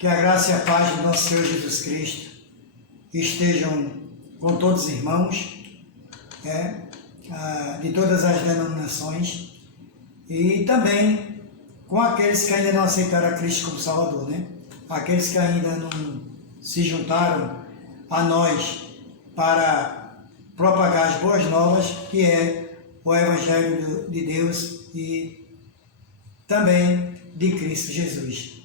Que a graça e a paz do nosso Senhor Jesus Cristo estejam com todos os irmãos, de todas as denominações, e também com aqueles que ainda não aceitaram a Cristo como Salvador, aqueles que ainda não se juntaram a nós para propagar as boas novas, que é o Evangelho de Deus e também de Cristo Jesus.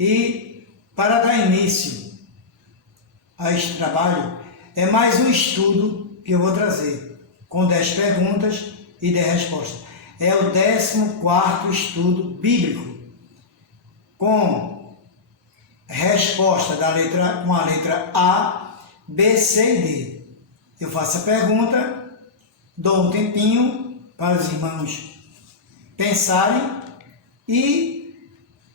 E para dar início a este trabalho, é mais um estudo que eu vou trazer, com 10 perguntas e 10 respostas. É o 14º estudo bíblico, com resposta com a letra A, B, C e D. Eu faço a pergunta, dou um tempinho para os irmãos pensarem e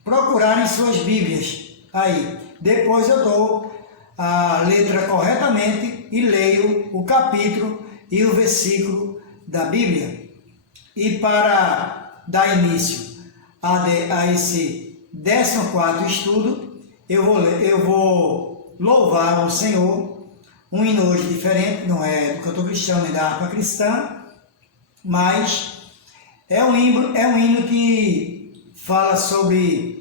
procurarem suas Bíblias aí. Depois eu dou a letra corretamente e leio o capítulo e o versículo da Bíblia. E para dar início a esse 14º estudo, eu vou louvar ao Senhor um hino hoje diferente, não é do cantor cristão nem da harpa cristã, mas é um hino que fala sobre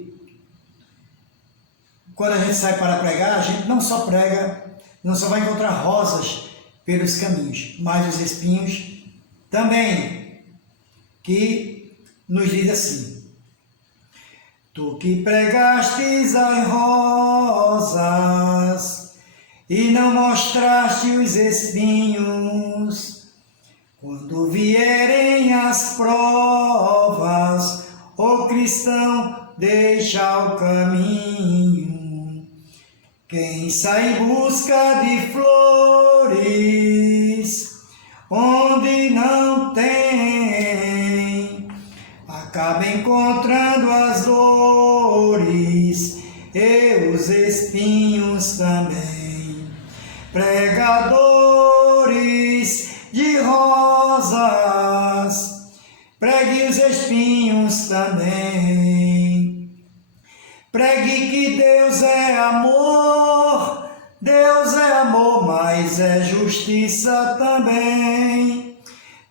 quando a gente sai para pregar, a gente não só prega, não só vai encontrar rosas pelos caminhos, mas os espinhos também, que nos diz assim: Tu que pregastes as rosas e não mostraste os espinhos, quando vierem as provas, ó cristão, deixa o caminho. Quem sai em busca de flores, onde não tem, acaba encontrando as dores e os espinhos também. Pregadores de rosas, pregue os espinhos também. Pregue que Deus é amor, mas é justiça também.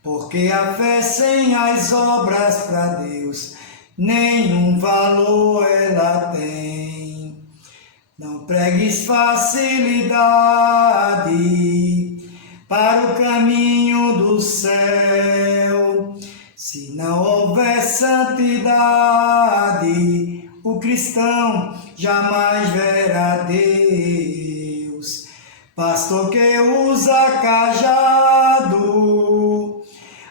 Porque a fé sem as obras para Deus, nenhum valor ela tem. Não pregues facilidade para o caminho do céu. Se não houver santidade, o cristão jamais verá Deus. Pastor que usa cajado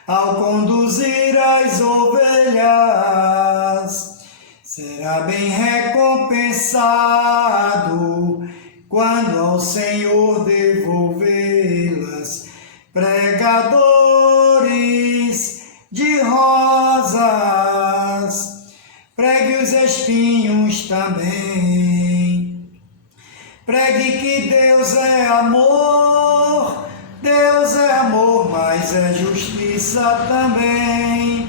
ao conduzir as ovelhas, será bem recompensado quando ao Senhor devolvê-las. Pregadores de rosas, pregue os espinhos também. Pregue que Deus é amor, mas é justiça também.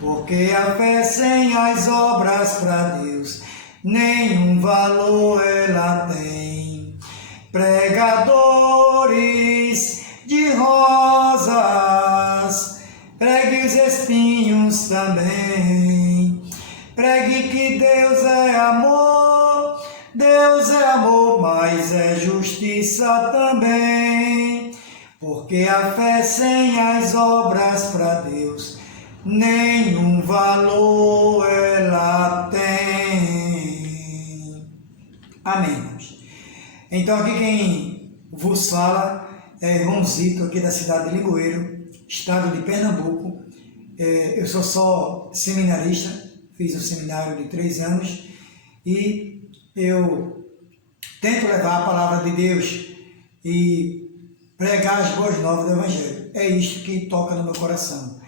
Porque a fé sem as obras para Deus, nenhum valor ela tem. Pregadores de rosas, pregue os espinhos também. Pregue que Deus é amor, mas é justiça também. Porque a fé sem as obras para Deus, nenhum valor ela tem. Amém, irmãos. Então aqui quem vos fala é Ronzito, aqui da cidade de Limoeiro, estado de Pernambuco. Eu sou só seminarista, fiz um seminário de 3 anos e eu tento levar a palavra de Deus e pregar as boas novas do Evangelho. É isto que toca no meu coração.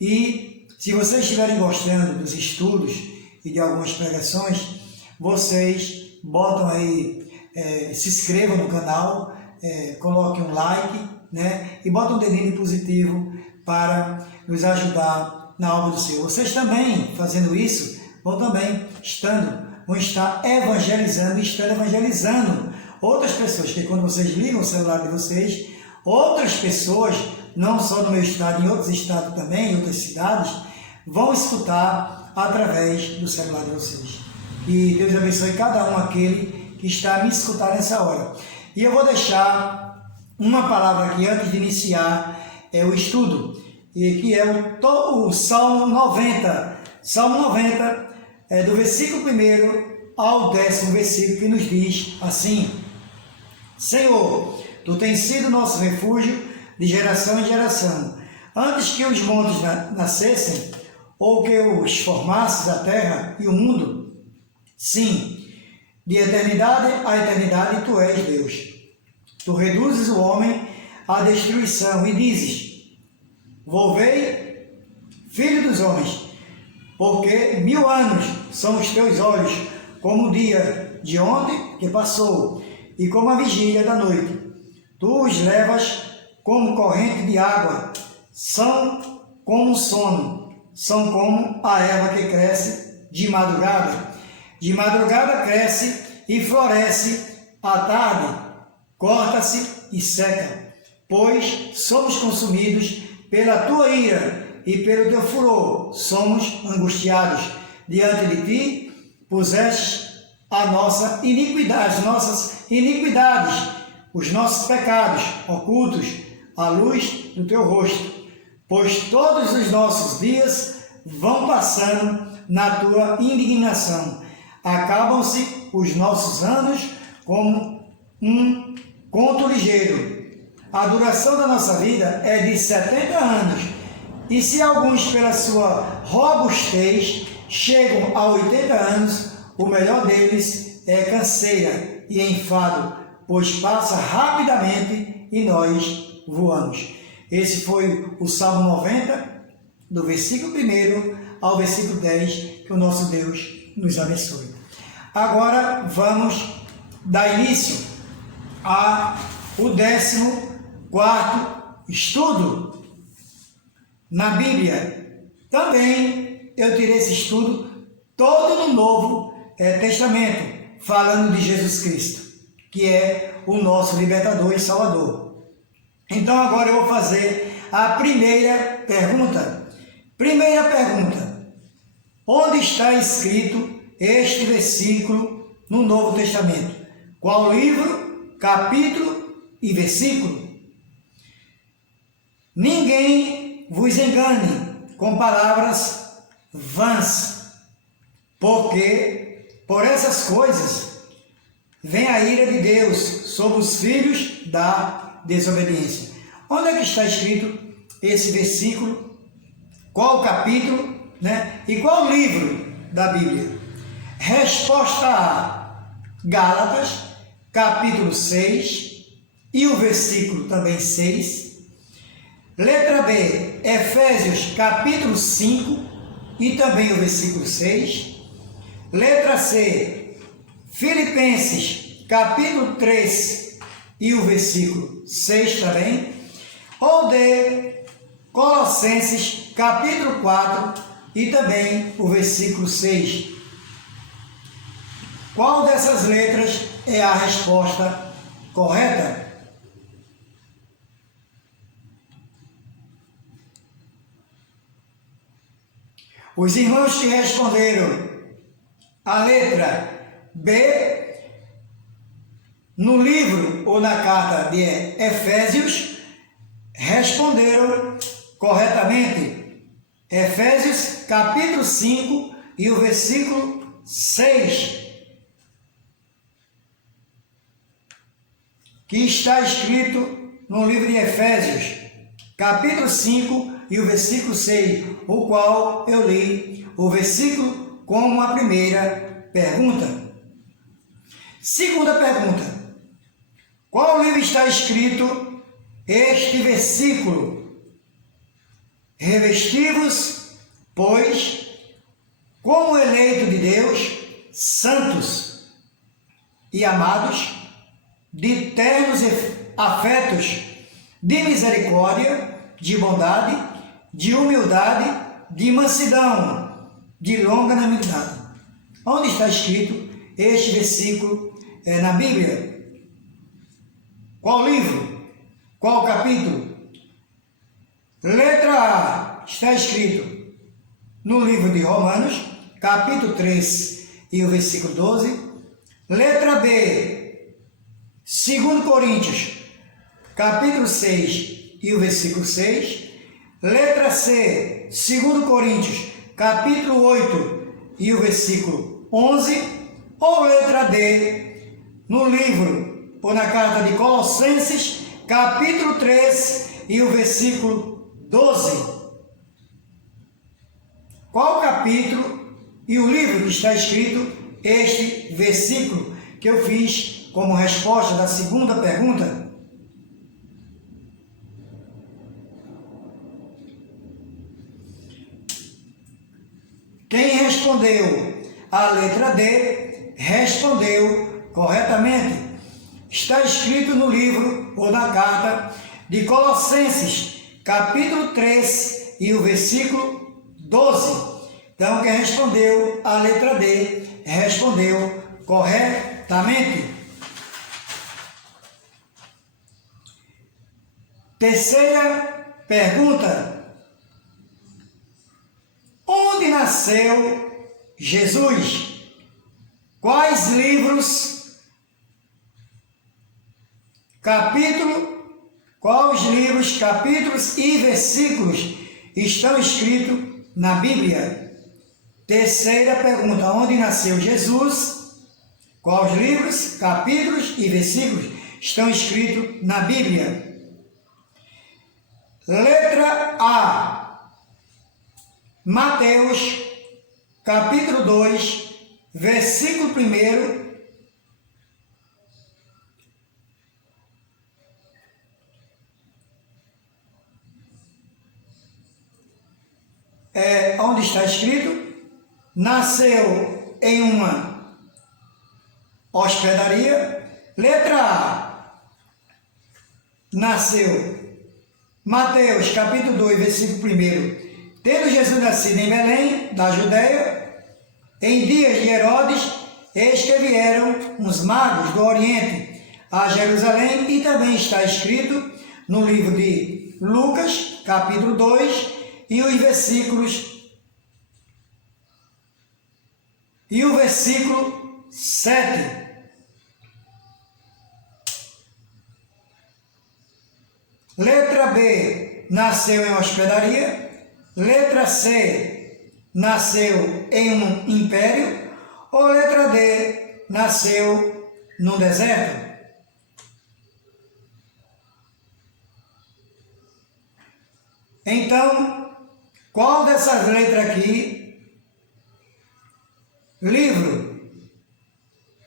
E se vocês estiverem gostando dos estudos e de algumas pregações, vocês botam aí, se inscrevam no canal, coloquem um like, e botam um dedinho positivo para nos ajudar na obra do Senhor. Vocês também, fazendo isso, vão também estando vão estar evangelizando, estando evangelizando outras pessoas, que quando vocês ligam o celular de vocês, outras pessoas, não só no meu estado, em outros estados também, em outras cidades, vão escutar através do celular de vocês. E Deus abençoe cada um aquele que está a me escutar nessa hora. E eu vou deixar uma palavra aqui antes de iniciar o estudo, e que é o Salmo 90. Salmo 90 é do versículo 1 ao 10º versículo, que nos diz assim: Senhor, Tu tens sido nosso refúgio de geração em geração. Antes que os montes nascessem, ou que os formasses a terra e o mundo, sim, de eternidade a eternidade Tu és Deus. Tu reduzes o homem à destruição e dizes: Volvei, filho dos homens, porque 1000 anos são os teus olhos, como o dia de ontem que passou, e como a vigília da noite. Tu os levas como corrente de água, são como sono, são como a erva que cresce de madrugada. De madrugada cresce e floresce, à tarde corta-se e seca, pois somos consumidos pela tua ira e pelo teu furor somos angustiados. Diante de ti puseste a nossa iniquidade, as nossas iniquidades, os nossos pecados ocultos, à luz do teu rosto, pois todos os nossos dias vão passando na tua indignação. Acabam-se os nossos anos como um conto ligeiro. A duração da nossa vida é de 70 anos, e se alguns, pela sua robustez, chegam a 80 anos, o melhor deles é canseira e enfado, pois passa rapidamente e nós voamos. Esse foi o Salmo 90, do versículo 1 ao versículo 10, que o nosso Deus nos abençoe. Agora vamos dar início ao 14º estudo na Bíblia. Também eu tirei esse estudo todo no Novo Testamento, falando de Jesus Cristo, que é o nosso libertador e salvador. Então agora eu vou fazer a primeira pergunta. Primeira pergunta: onde está escrito este versículo no Novo Testamento? Qual livro, capítulo e versículo? Ninguém vos engane com palavras vãs, porque por essas coisas vem a ira de Deus sobre os filhos da desobediência. Onde é que está escrito esse versículo? Qual capítulo, E qual livro da Bíblia? Resposta A: Gálatas, capítulo 6, e o versículo também 6. Letra B: Efésios, capítulo 5, e também o versículo 6. Letra C: Filipenses, capítulo 3, e o versículo 6 também. Ou D: Colossenses, capítulo 4, e também o versículo 6. Qual dessas letras é a resposta correta? Os irmãos que responderam a letra B, no livro ou na carta de Efésios, responderam corretamente. Efésios, capítulo 5 e o versículo 6, que está escrito no livro de Efésios, capítulo 5 e o versículo 6, o qual eu li o versículo como a primeira pergunta. Segunda pergunta: qual livro está escrito este versículo? Revesti-vos, pois, como eleito de Deus, santos e amados, de ternos afetos, de misericórdia, de bondade, de humildade, de mansidão, de longanimidade. Onde está escrito este versículo na Bíblia? Qual livro? Qual capítulo? Letra A, está escrito no livro de Romanos, capítulo 3 e o versículo 12. Letra B, 2 Coríntios, capítulo 6 e o versículo 6. Letra C, 2 Coríntios, capítulo 8 e o versículo 11. Ou letra D, no livro ou na carta de Colossenses, capítulo 3 e o versículo 12. Qual capítulo e o livro que está escrito este versículo que eu fiz como resposta da segunda pergunta? Quem respondeu a letra D, respondeu corretamente. Está escrito no livro ou na carta de Colossenses, capítulo 3 e o versículo 12. Então, quem respondeu a letra D, respondeu corretamente. Terceira pergunta. Onde nasceu Jesus? Quais livros, capítulos e versículos estão escritos na Bíblia? Terceira pergunta. Onde nasceu Jesus? Quais livros, capítulos e versículos estão escritos na Bíblia? Letra A. Mateus, capítulo 2, versículo 1. Onde está escrito: nasceu em uma hospedaria. Letra A. Nasceu, Mateus, capítulo 2, versículo 1. Tendo Jesus nascido em Belém, da Judéia, em dias de Herodes, eis que vieram uns magos do Oriente a Jerusalém, e também está escrito no livro de Lucas, capítulo 2, e os versículos e o versículo 7. Letra B, nasceu em hospedaria. Letra C, nasceu em um império. Ou letra D, nasceu no deserto? Então, qual dessas letras aqui, livro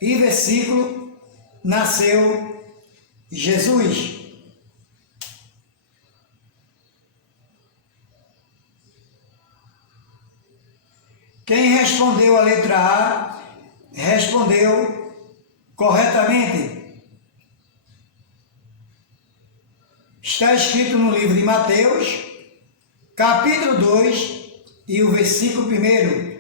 e versículo, nasceu Jesus? Quem respondeu a letra A, respondeu corretamente. Está escrito no livro de Mateus, capítulo 2 e o versículo 1.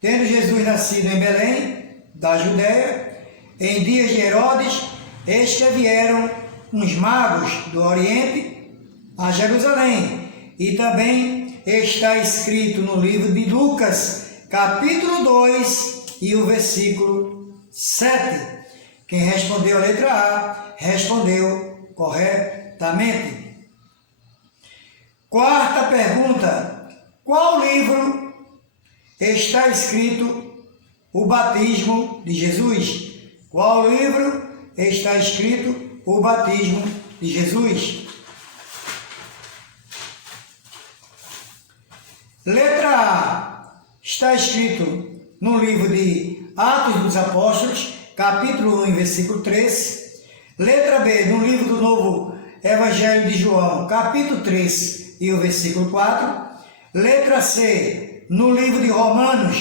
Tendo Jesus nascido em Belém, da Judéia, em dias de Herodes, eis que vieram uns magos do Oriente a Jerusalém. E também está escrito no livro de Lucas, capítulo 2 e o versículo 7. Quem respondeu a letra A, respondeu corretamente. Quarta pergunta. Qual livro está escrito o batismo de Jesus? Qual livro está escrito o batismo de Jesus? Letra A. Está escrito no livro de Atos dos Apóstolos, capítulo 1, versículo 3. Letra B, no livro do Novo Evangelho de João, capítulo 3 e o versículo 4. Letra C, no livro de Romanos,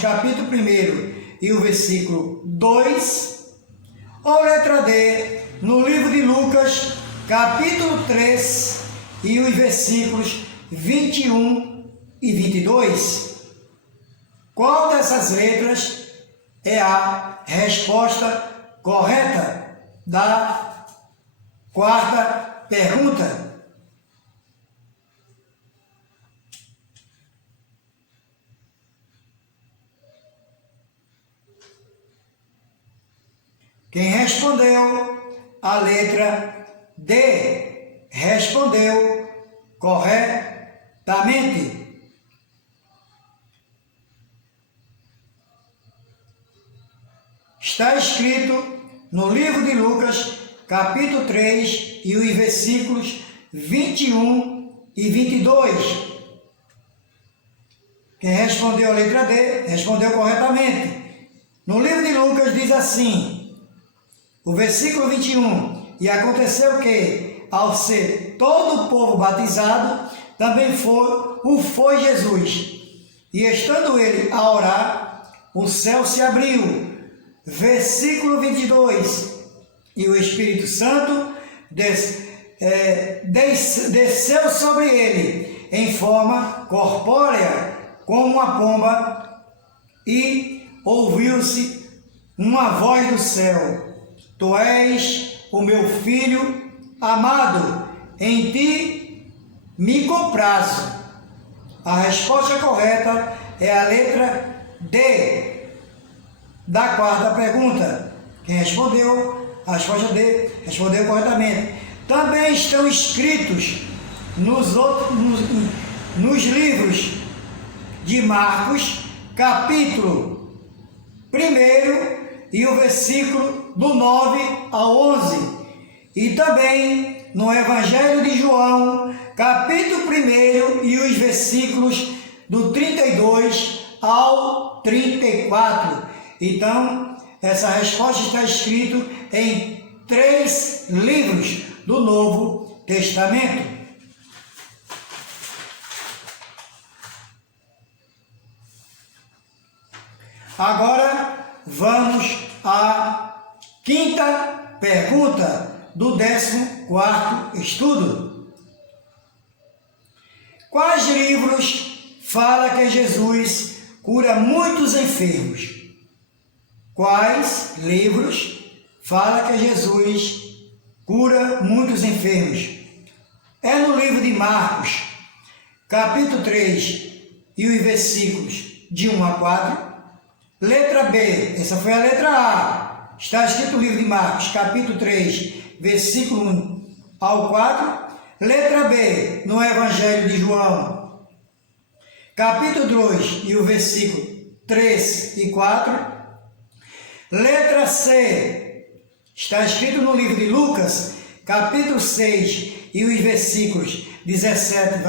capítulo 1 e o versículo 2. Ou letra D, no livro de Lucas, capítulo 3 e os versículos 21 e 22? Qual dessas letras é a resposta correta da quarta pergunta? Quem respondeu a letra D, respondeu corretamente. Está escrito no livro de Lucas, capítulo 3, e os versículos 21 e 22. Quem respondeu a letra D, respondeu corretamente. No livro de Lucas diz assim, o versículo 21, e aconteceu que, ao ser todo o povo batizado, também foi Jesus. E estando ele a orar, o céu se abriu. Versículo 22, e o Espírito Santo desceu sobre ele em forma corpórea, como uma pomba, e ouviu-se uma voz do céu: Tu és o meu filho amado, em ti me comprazo. A resposta correta é a letra D, da quarta pergunta. Quem respondeu a resposta D, respondeu corretamente. Também estão escritos nos livros de Marcos, capítulo 1, e o versículo do 9 ao 11. E também no Evangelho de João, capítulo 1, e os versículos do 32 ao 34. Então, essa resposta está escrita em 3 livros do Novo Testamento. Agora, vamos à quinta pergunta do 14º estudo. Quais livros fala que Jesus cura muitos enfermos? Quais livros fala que Jesus cura muitos enfermos? É no livro de Marcos, capítulo 3, e os versículos de 1 a 4. Letra B, essa foi a letra A. Está escrito no livro de Marcos, capítulo 3, versículo 1 ao 4. Letra B, no Evangelho de João, capítulo 2, e o versículo 3 e 4. Letra C, está escrito no livro de Lucas, capítulo 6, e os versículos 17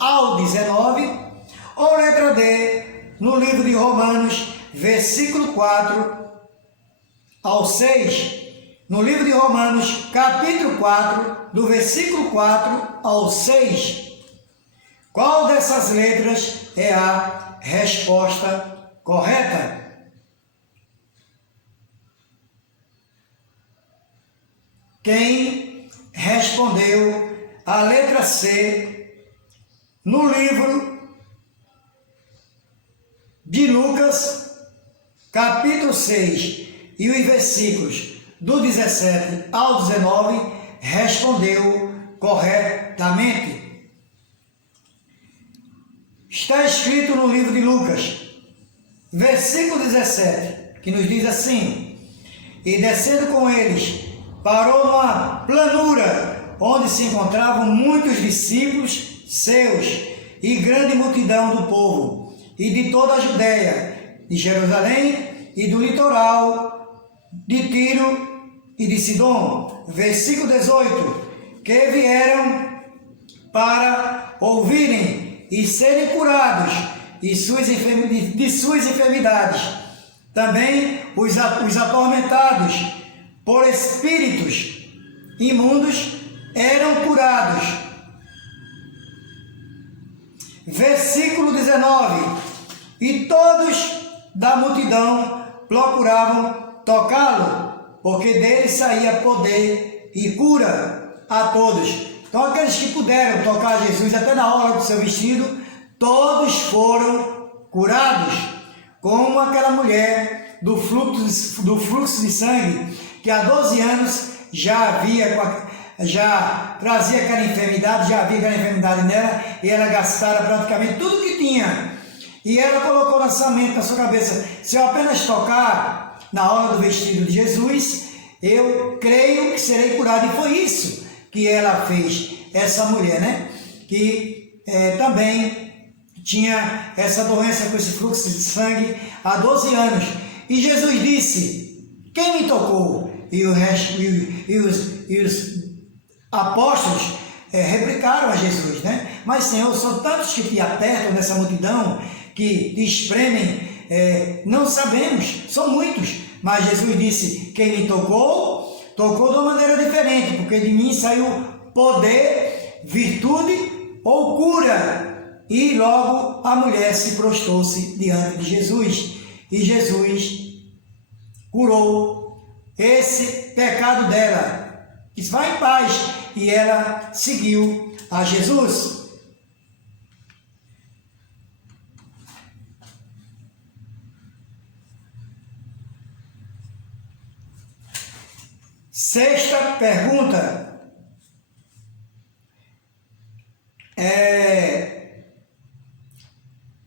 ao 19. Ou letra D, no livro de Romanos, versículo 4 ao 6. No livro de Romanos, capítulo 4, do versículo 4 ao 6. Qual dessas letras é a resposta correta? Quem respondeu a letra C, no livro de Lucas, capítulo 6, e os versículos do 17 ao 19, respondeu corretamente. Está escrito no livro de Lucas, versículo 17, que nos diz assim: E descendo com eles, parou numa planura, onde se encontravam muitos discípulos seus, e grande multidão do povo, e de toda a Judéia, de Jerusalém e do litoral, de Tiro e de Sidom. Versículo 18, que vieram para ouvirem e serem curados de suas enfermidades. Também os atormentados por espíritos imundos eram curados. Versículo 19, e todos da multidão procuravam tocá-lo, porque dele saía poder e cura a todos. Então aqueles que puderam tocar Jesus até na hora do seu vestido, todos foram curados, como aquela mulher do fluxo de sangue, que há 12 anos já trazia aquela enfermidade, já havia aquela enfermidade nela, e ela gastara praticamente tudo que tinha. E ela colocou na sua mente, na sua cabeça, se eu apenas tocar na hora do vestido de Jesus, eu creio que serei curado. E foi isso que ela fez, essa mulher, né? Que também tinha essa doença com esse fluxo de sangue há 12 anos. E Jesus disse, quem me tocou? E os apóstolos replicaram a Jesus, né? Mas, Senhor, são tantos que te apertam nessa multidão, que te espremem, não sabemos, são muitos. Mas Jesus disse, quem me tocou, tocou de uma maneira diferente, porque de mim saiu poder, virtude ou cura. E logo a mulher se prostrou-se diante de Jesus. E Jesus curou esse pecado dela. Disse, vai em paz. E ela seguiu a Jesus. Sexta pergunta.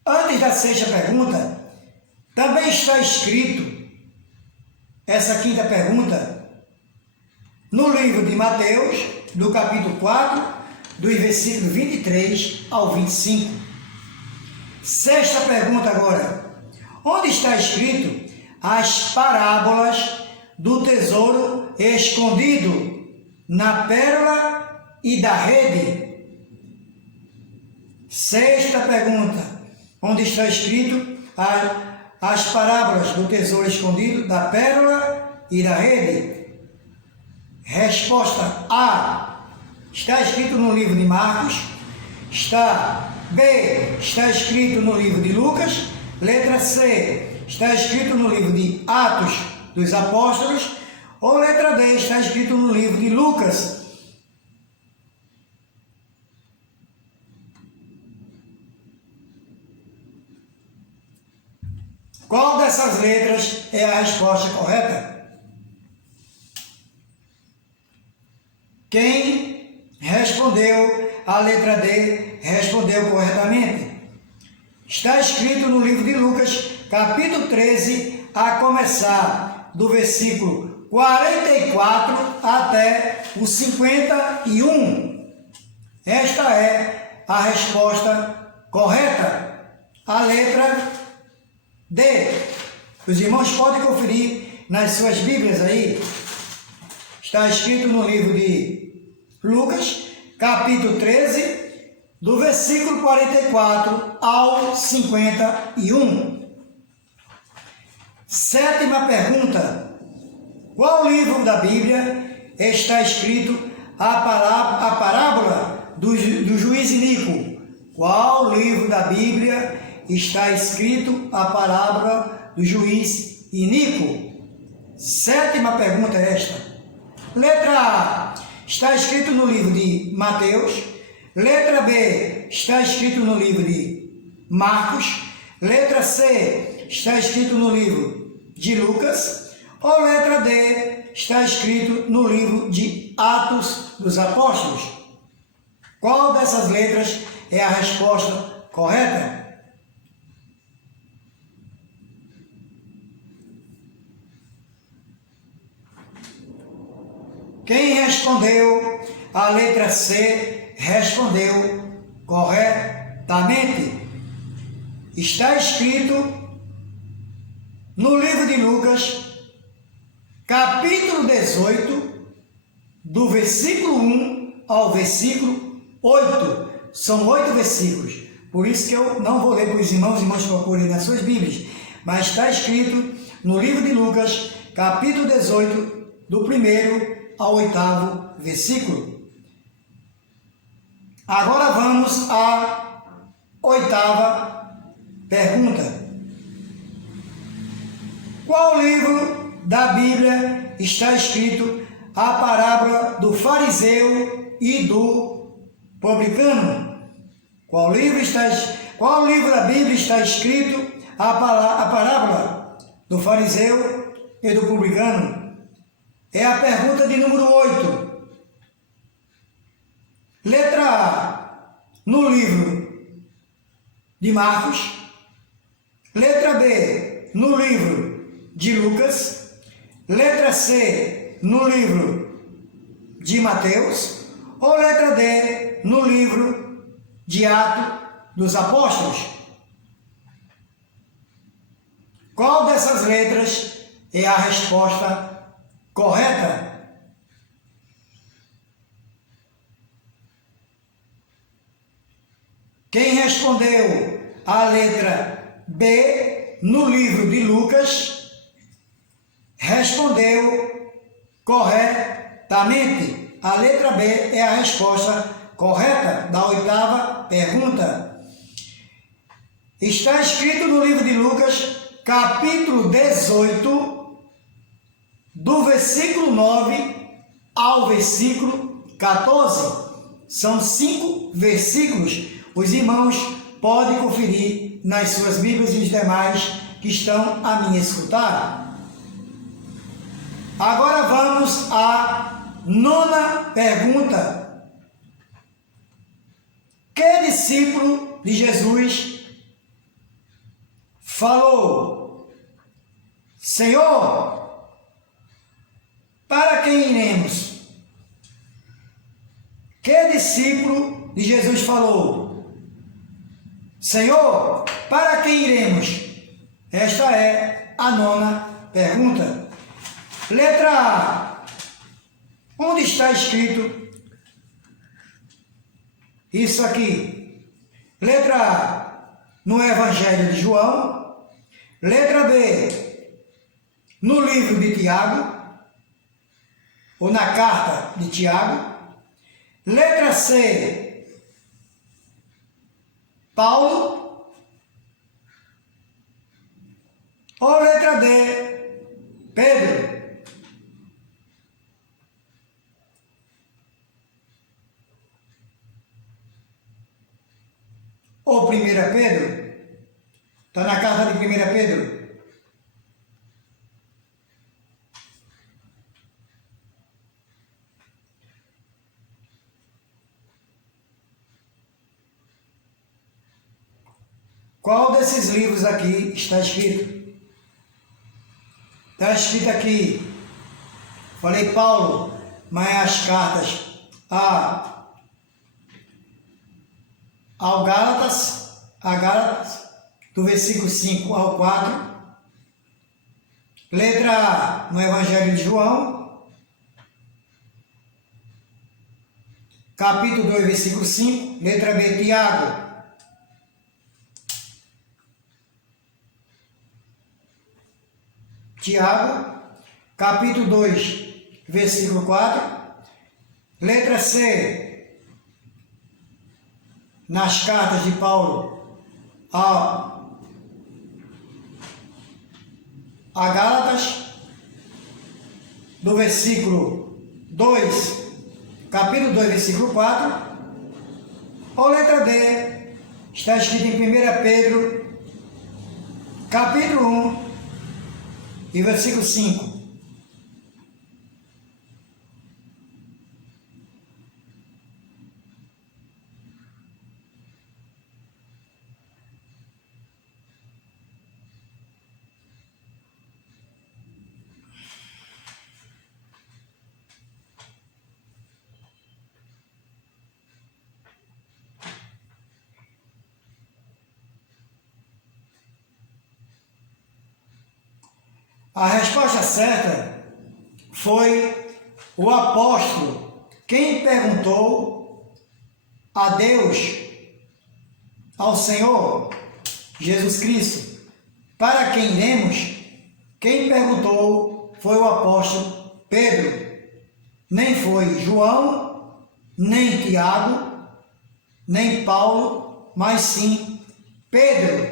Antes da sexta pergunta, também está escrito essa quinta pergunta no livro de Mateus, do capítulo 4, dos versículos 23 ao 25. Sexta pergunta agora. Onde está escrito as parábolas do tesouro escondido na pérola e da rede? Sexta pergunta. Onde está escrito as parábolas do tesouro escondido, da pérola e da rede? Resposta A. Está escrito no livro de Marcos. B. Está escrito no livro de Lucas. Letra C. Está escrito no livro de Atos dos Apóstolos. Ou letra D. Está escrito no livro de Lucas. Qual dessas letras é a resposta correta? Quem respondeu a letra D respondeu corretamente. Está escrito no livro de Lucas, capítulo 13, a começar do versículo 44 até o 51. Esta é a resposta correta. A letra D. Os irmãos podem conferir nas suas Bíblias aí. Está escrito no livro de Lucas, capítulo 13, do versículo 44 ao 51. Sétima pergunta. Qual livro da Bíblia está escrito a parábola do juiz iníquo? Qual livro da Bíblia está escrito a parábola do juiz iníquo? Sétima pergunta é esta. Letra A. Está escrito no livro de Mateus. Letra B. Está escrito no livro de Marcos. Letra C. Está escrito no livro de Lucas. Ou letra D. Está escrito no livro de Atos dos Apóstolos. Qual dessas letras é a resposta correta? Quem respondeu a letra C respondeu corretamente. Está escrito no livro de Lucas, capítulo 18, do versículo 1 ao versículo 8. São 8 versículos. Por isso que eu não vou ler para os irmãos procurem nas suas Bíblias. Mas está escrito no livro de Lucas, capítulo 18, do 1º ao 8º versículo. Agora vamos à 8ª pergunta. Qual livro da Bíblia está escrito a parábola do fariseu e do publicano? Qual livro está qual livro da Bíblia está escrito a parábola do fariseu e do publicano? É a pergunta de número 8. Letra A, no livro de Marcos. Letra B, no livro de Lucas. Letra C, no livro de Mateus. Ou letra D, no livro de Atos dos Apóstolos? Qual dessas letras é a resposta correta? Quem respondeu a letra B, no livro de Lucas, respondeu corretamente. A letra B é a resposta correta da 8ª pergunta. Está escrito no livro de Lucas, capítulo 18, do versículo 9 ao versículo 14. São 5 versículos. Os irmãos podem conferir nas suas Bíblias e os demais que estão a me escutar. Agora vamos à 9ª pergunta. Que discípulo de Jesus falou: Senhor, para quem iremos? Que discípulo de Jesus falou: Senhor, para quem iremos? Esta é a 9ª pergunta. Letra A. Onde está escrito isso aqui? Letra A, no Evangelho de João. Letra B, no livro de Tiago, ou na carta de Tiago. Letra C, Paulo. Ou letra D, Pedro. Ou 1 Pedro? Está na carta de 1 Pedro. Qual desses livros aqui está escrito? Está escrito aqui, falei Paulo, mas as cartas a Gálatas, do versículo 5 ao 4. Letra A, no Evangelho de João, capítulo 2, versículo 5. Letra B, Tiago, capítulo 2, versículo 4. Letra C, nas cartas de Paulo a Gálatas, do versículo 2, capítulo 2, versículo 4. Ou letra D, está escrito em 1 Pedro, capítulo 1, e versículo 5. A resposta certa foi o apóstolo. Quem perguntou a Deus, ao Senhor Jesus Cristo, para quem iremos? Quem perguntou foi o apóstolo Pedro. Nem foi João, nem Tiago, nem Paulo, mas sim Pedro.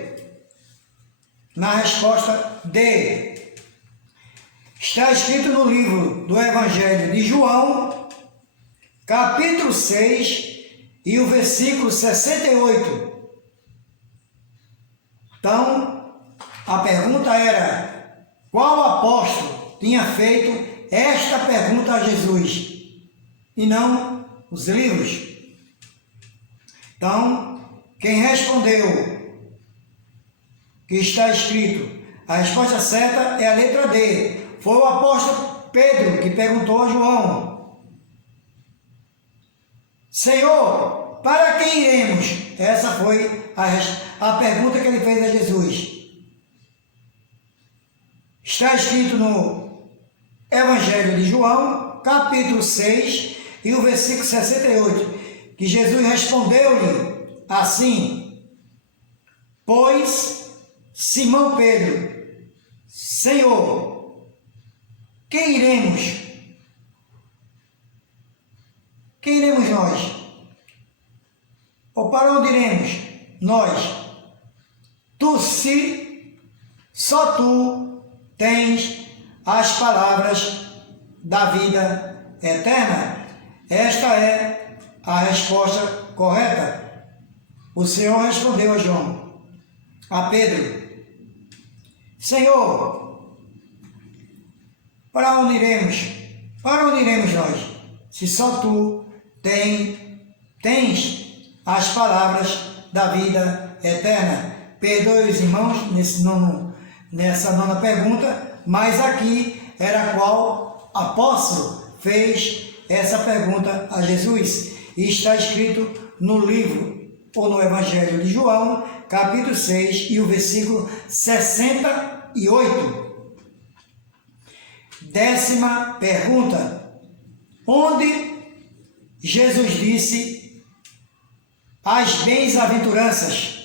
Na resposta D. Está escrito no livro do Evangelho de João, capítulo 6, e o versículo 68. Então, a pergunta era: qual apóstolo tinha feito esta pergunta a Jesus? E não os livros. Então, quem respondeu que está escrito, a resposta certa é a letra D. Foi o apóstolo Pedro que perguntou a João: Senhor, para quem iremos? Essa foi a pergunta que ele fez a Jesus. Está escrito no Evangelho de João, capítulo 6, e o versículo 68, que Jesus respondeu-lhe assim: Pois Simão Pedro, Senhor, quem iremos? Quem iremos nós? Ou para onde iremos? Nós. Só tu tens as palavras da vida eterna. Esta é a resposta correta. O Senhor respondeu a João, a Pedro: Senhor, para onde iremos? Para onde iremos nós? Se só tu tens as palavras da vida eterna. Perdoe os irmãos nessa nona pergunta, mas aqui era qual apóstolo fez essa pergunta a Jesus. E está escrito no livro, ou no Evangelho de João, capítulo 6, e o versículo 68. Décima pergunta: onde Jesus disse as bem-aventuranças?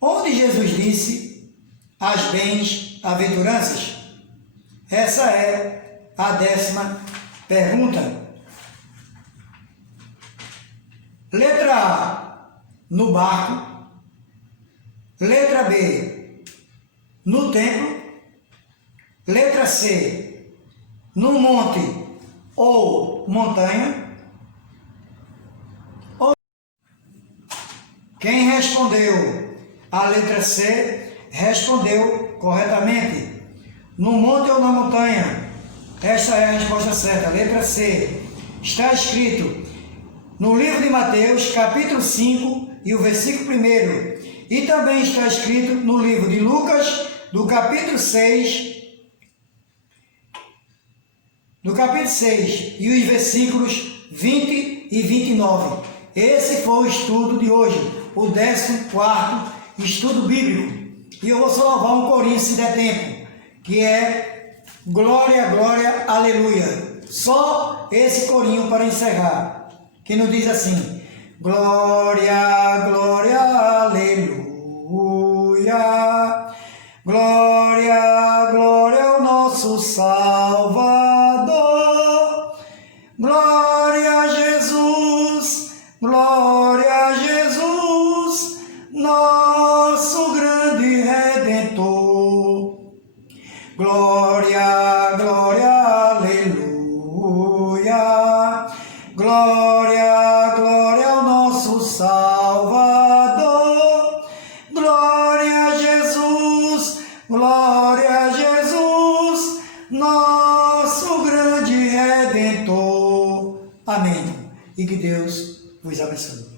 Onde Jesus disse as bem-aventuranças? Essa é a décima pergunta. Letra A, no barco. Letra B, no templo. Letra C, no monte ou montanha. Quem respondeu a letra C respondeu corretamente. No monte ou na montanha? Esta é a resposta certa, letra C. Está escrito no livro de Mateus, capítulo 5, e o versículo 1. E também está escrito no livro de Lucas, do capítulo 6, e os versículos 20 e 29. Esse foi o estudo de hoje, o 14º estudo bíblico. E eu vou só louvar um corinho se der tempo, que é glória, glória, aleluia. Só esse corinho para encerrar, que nos diz assim: glória, glória, aleluia. Glória, glória ao nosso Salvador. Glória a Jesus, glória a Jesus, nosso grande Redentor. Glória, glória, aleluia. Glória, glória ao nosso Salvador. Glória a Jesus, glória a Jesus, nosso grande Redentor. Amém. E que Deus vos abençoe.